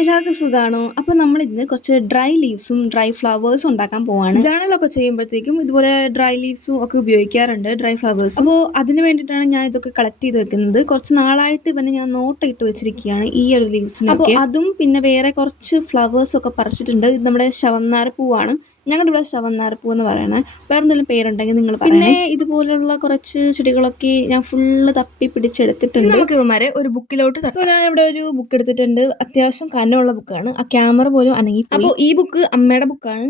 എല്ലാവർക്കും സുഖാണോ? അപ്പോൾ നമ്മളിന്ന് കുറച്ച് ഡ്രൈ ലീവ്സും ഡ്രൈ ഫ്ലവേഴ്സും ഉണ്ടാക്കാൻ പോവാണ്. ജേർണലൊക്കെ ചെയ്യുമ്പോഴത്തേക്കും ഇതുപോലെ ഡ്രൈ ലീവ്സും ഒക്കെ ഉപയോഗിക്കാറുണ്ട്, ഡ്രൈ ഫ്ലവേഴ്സും. അപ്പോൾ അതിന് വേണ്ടിയിട്ടാണ് ഞാൻ ഇതൊക്കെ കളക്ട് ചെയ്ത് വെക്കുന്നത്. കുറച്ച് നാളായിട്ട് ഇവനെ ഞാൻ നോട്ടയിട്ട് വെച്ചിരിക്കുകയാണ് ഈ ഒരു ലീവ്സിനൊക്കെ. അപ്പോൾ അതും പിന്നെ വേറെ കുറച്ച് ഫ്ലവേഴ്സും ഒക്കെ പറിച്ചിട്ടുണ്ട്. ഇത് നമ്മുടെ ശവന്നാർ പൂവാണ്. ഞങ്ങളുടെ ഇവിടെ ശവന്നാർ പൂ എന്ന് പറയണേ. വേറെ എന്തെങ്കിലും പേരുണ്ടെങ്കിൽ നിങ്ങൾ പിന്നെ ഇതുപോലുള്ള കുറച്ച് ചെടികളൊക്കെ ഞാൻ ഫുള്ള് തപ്പി പിടിച്ചെടുത്തിട്ടുണ്ട്. നമുക്ക് ഇവന്മാരെ ഒരു ബുക്കിലോട്ട് തട്ടാം. ഞാൻ ഇവിടെ ഒരു ബുക്ക് എടുത്തിട്ടുണ്ട്. അത്യാവശ്യം കനമുള്ള ബുക്കാണ്. ആ ക്യാമറ പോലും അനങ്ങി. അപ്പോൾ ഈ ബുക്ക് അമ്മയുടെ ബുക്കാണ്.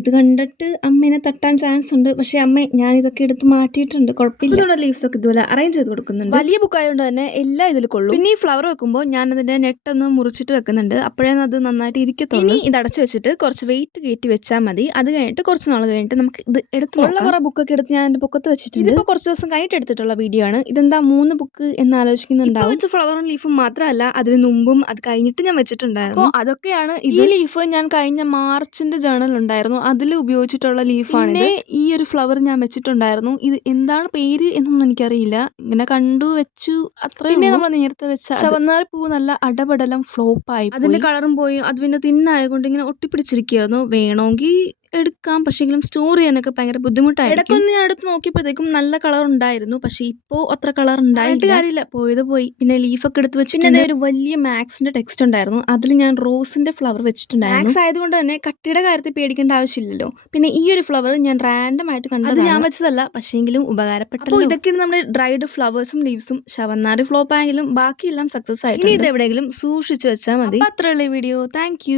ഇത് കണ്ടിട്ട് അമ്മേനെ തട്ടാൻ ചാൻസ് ഉണ്ട്. പക്ഷെ അമ്മ ഞാൻ ഇതൊക്കെ എടുത്ത് മാറ്റിയിട്ടുണ്ട്, കുഴപ്പമില്ല. ഇതുകൊണ്ട് ലീവ്സ് ഒക്കെ ഇതുപോലെ അറേഞ്ച് ചെയ്ത് കൊടുക്കുന്നുണ്ട്. വലിയ ബുക്കായതുകൊണ്ട് തന്നെ എല്ലാം ഇതിൽ കൊള്ളും. പിന്നെ ഈ ഫ്ലവർ വെക്കുമ്പോൾ ഞാൻ അതിന്റെ നെട്ടൊന്ന് മുറിച്ചിട്ട് വെക്കുന്നുണ്ട്. അപ്പോഴേ അത് നന്നായിട്ട് ഇരിക്കത്തുള്ളൂ. ഇനി ഇത് അടച്ചു വെച്ചിട്ട് കുറച്ച് വെയിറ്റ് കയറ്റി വെച്ചാൽ മതി. അത് കഴിഞ്ഞിട്ട് കുറച്ച് നാൾ കഴിഞ്ഞിട്ട് നമുക്ക് ഇത് എടുത്ത് ഉള്ള കുറേ ബുക്കൊക്കെ എടുത്ത് ഞാൻ എൻ്റെ പൊക്കത്ത് വെച്ചിട്ടുണ്ട്. ഇതിപ്പോൾ കുറച്ച് ദിവസം കഴിഞ്ഞിട്ട് എടുത്തിട്ടുള്ള വീഡിയോ ആണ്. ഇതെന്താ 3 ബുക്ക് എന്ന് ആലോചിക്കുന്നുണ്ടാവും. വെച്ച ഫ്ലവറും ലീഫും മാത്രമല്ല, അതിന് മുമ്പും അത് കഴിഞ്ഞിട്ട് ഞാൻ വെച്ചിട്ടുണ്ടായിരുന്നു. അപ്പോൾ അതൊക്കെയാണ്. ഈ ലീഫ് ഞാൻ കഴിഞ്ഞ മാർച്ചിന്റെ ജേർണൽ ഉണ്ടായിരുന്നു, അതിൽ ഉപയോഗിച്ചിട്ടുള്ള ലീഫാണ്. പിന്നെ ഈ ഒരു ഫ്ലവർ ഞാൻ വെച്ചിട്ടുണ്ടായിരുന്നു. ഇത് എന്താണ് പേര് എന്നൊന്നും എനിക്കറിയില്ല, ഇങ്ങനെ കണ്ടു വെച്ചു അത്ര. പിന്നെ നമ്മൾ നേരത്തെ വെച്ച ശവന്നാർ പൂ നല്ല അടപടലം ഫ്ലോപ്പായി, അതിന്റെ കളറും പോയി. അത് പിന്നെ തിന്നായതുകൊണ്ട് ഇങ്ങനെ ഒട്ടിപ്പിടിച്ചിരിക്കുകയായിരുന്നു. വേണമെങ്കിൽ എടുക്കാം, പക്ഷെങ്കിലും സ്റ്റോർ ചെയ്യാനൊക്കെ ഭയങ്കര ബുദ്ധിമുട്ടായി. ഇടയ്ക്കൊന്ന് ഞാൻ എടുത്ത് നോക്കിയപ്പോഴത്തേക്കും നല്ല കളർ ഉണ്ടായിരുന്നു, പക്ഷെ ഇപ്പോൾ അത്ര കളർ ഉണ്ടായിട്ട് കാര്യമില്ല, പോയത് പോയി. പിന്നെ ലീഫൊക്കെ എടുത്ത് വെച്ച് പിന്നെ ഒരു വലിയ മാക്സിന്റെ ടെക്സ്റ്റ് ഉണ്ടായിരുന്നു, അതിൽ ഞാൻ റോസിന്റെ ഫ്ലവർ വെച്ചിട്ടുണ്ടായിരുന്നു. മാക്സ് ആയതുകൊണ്ട് തന്നെ കട്ടിയുടെ കാര്യത്തിൽ പേടിക്കേണ്ട ആവശ്യമില്ലല്ലോ. പിന്നെ ഈ ഒരു ഫ്ലവർ ഞാൻ റാൻഡം ആയിട്ട് കണ്ടത്, ഞാൻ വെച്ചതല്ല, പക്ഷെങ്കിലും ഉപകാരപ്പെട്ടു. അപ്പോൾ ഇതൊക്കെയാണ് നമ്മുടെ ഡ്രൈഡ് ഫ്ലവേഴ്സും ലീവ്സും. ശവന്നാരി ഫ്ലോപ്പ് ആയെങ്കിലും ബാക്കിയെല്ലാം സക്സസ് ആയിട്ട്. ഇനി ഇത് എവിടെയെങ്കിലും സൂക്ഷിച്ചു വെച്ചാൽ മതി. അത്രയുള്ള വീഡിയോ. താങ്ക്